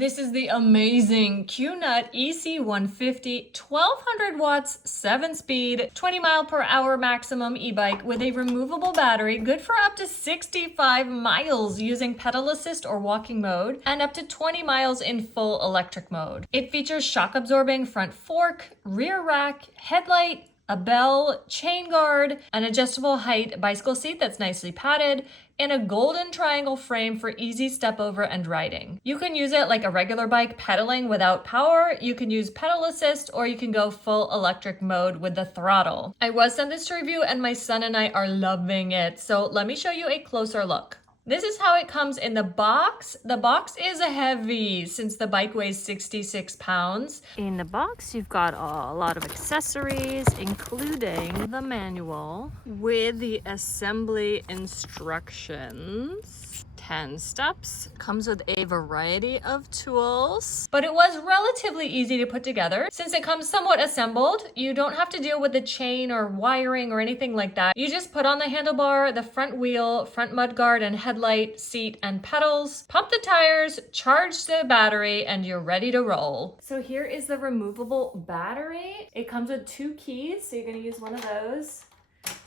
This is the amazing Qnut EC150 1200 watts, 7-speed, 20 mph maximum e-bike with a removable battery, good for up to 65 miles using pedal assist or walking mode, and up to 20 miles in full electric mode. It features shock absorbing front fork, rear rack, headlight, a bell, chain guard, an adjustable height bicycle seat that's nicely padded, and a golden triangle frame for easy step over and riding. You can use it like a regular bike pedaling without power, you can use pedal assist, or you can go full electric mode with the throttle. I was sent this to review and my son and I are loving it, so let me show you a closer look. This is how it comes in the box. The box is heavy since the bike weighs 66 pounds. In the box, you've got a lot of accessories, including the manual with the assembly instructions. 10 steps. Comes with a variety of tools, but it was relatively easy to put together. Since it comes somewhat assembled, you don't have to deal with the chain or wiring or anything like that. You just put on the handlebar, the front wheel, front mudguard and headlight, seat and pedals, pump the tires, charge the battery, and you're ready to roll. So here is the removable battery. It comes with 2 keys, so you're gonna use one of those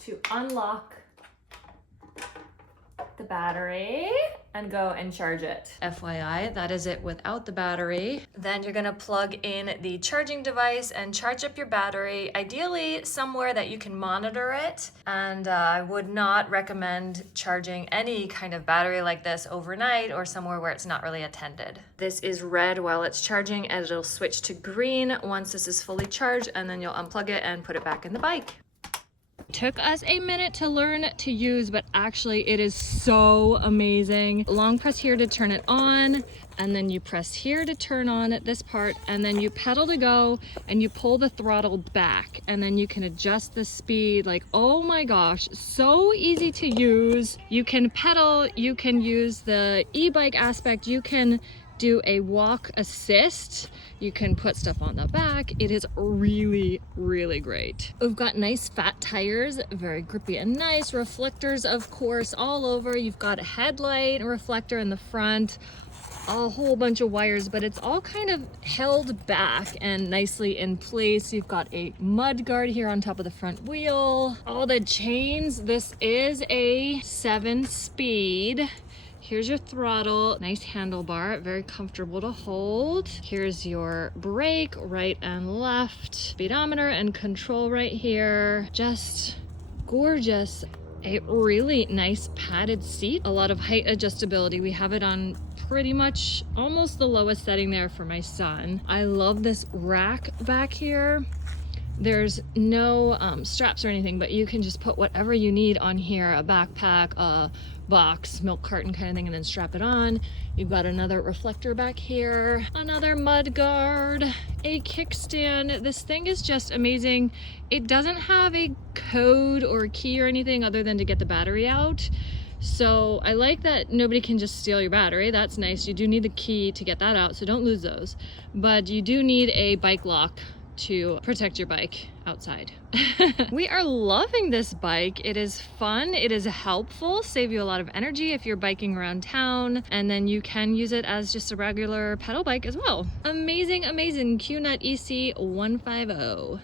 to unlock the battery and go and charge it. FYI, that is it without the battery. Then you're gonna plug in the charging device and charge up your battery, ideally somewhere that you can monitor it. And I would not recommend charging any kind of battery like this overnight or somewhere where it's not really attended. This is red while it's charging and it'll switch to green once this is fully charged, and then you'll unplug it and put it back in the bike. Took us a minute to learn to use, but actually it is so amazing. Long press here to turn it on, and then you press here to turn on this part, and then you pedal to go and you pull the throttle back, and then you can adjust the speed. Like, oh my gosh, so easy to use. You can pedal, you can use the e-bike aspect, you can do a walk assist, you can put stuff on the back. It is really, really great. We've got nice fat tires, very grippy and nice. Reflectors, of course, all over. You've got a headlight and reflector in the front, a whole bunch of wires, but it's all kind of held back and nicely in place. You've got a mud guard here on top of the front wheel. All the chains. This is a 7-speed. Here's your throttle, nice handlebar, very comfortable to hold. Here's your brake, right and left, speedometer and control right here. Just gorgeous. A really nice padded seat, a lot of height adjustability. We have it on pretty much almost the lowest setting there for my son. I love this rack back here. There's no straps or anything, but you can just put whatever you need on here, a backpack, a box, milk carton kind of thing, and then strap it on. You've got another reflector back here, another mud guard, a kickstand. This thing is just amazing. It doesn't have a code or a key or anything other than to get the battery out. So I like that nobody can just steal your battery. That's nice. You do need the key to get that out, so don't lose those. But you do need a bike lock to protect your bike outside. We are loving this bike. It is fun, it is helpful, save you a lot of energy if you're biking around town, and then you can use it as just a regular pedal bike as well. Amazing, amazing Qnut EC150.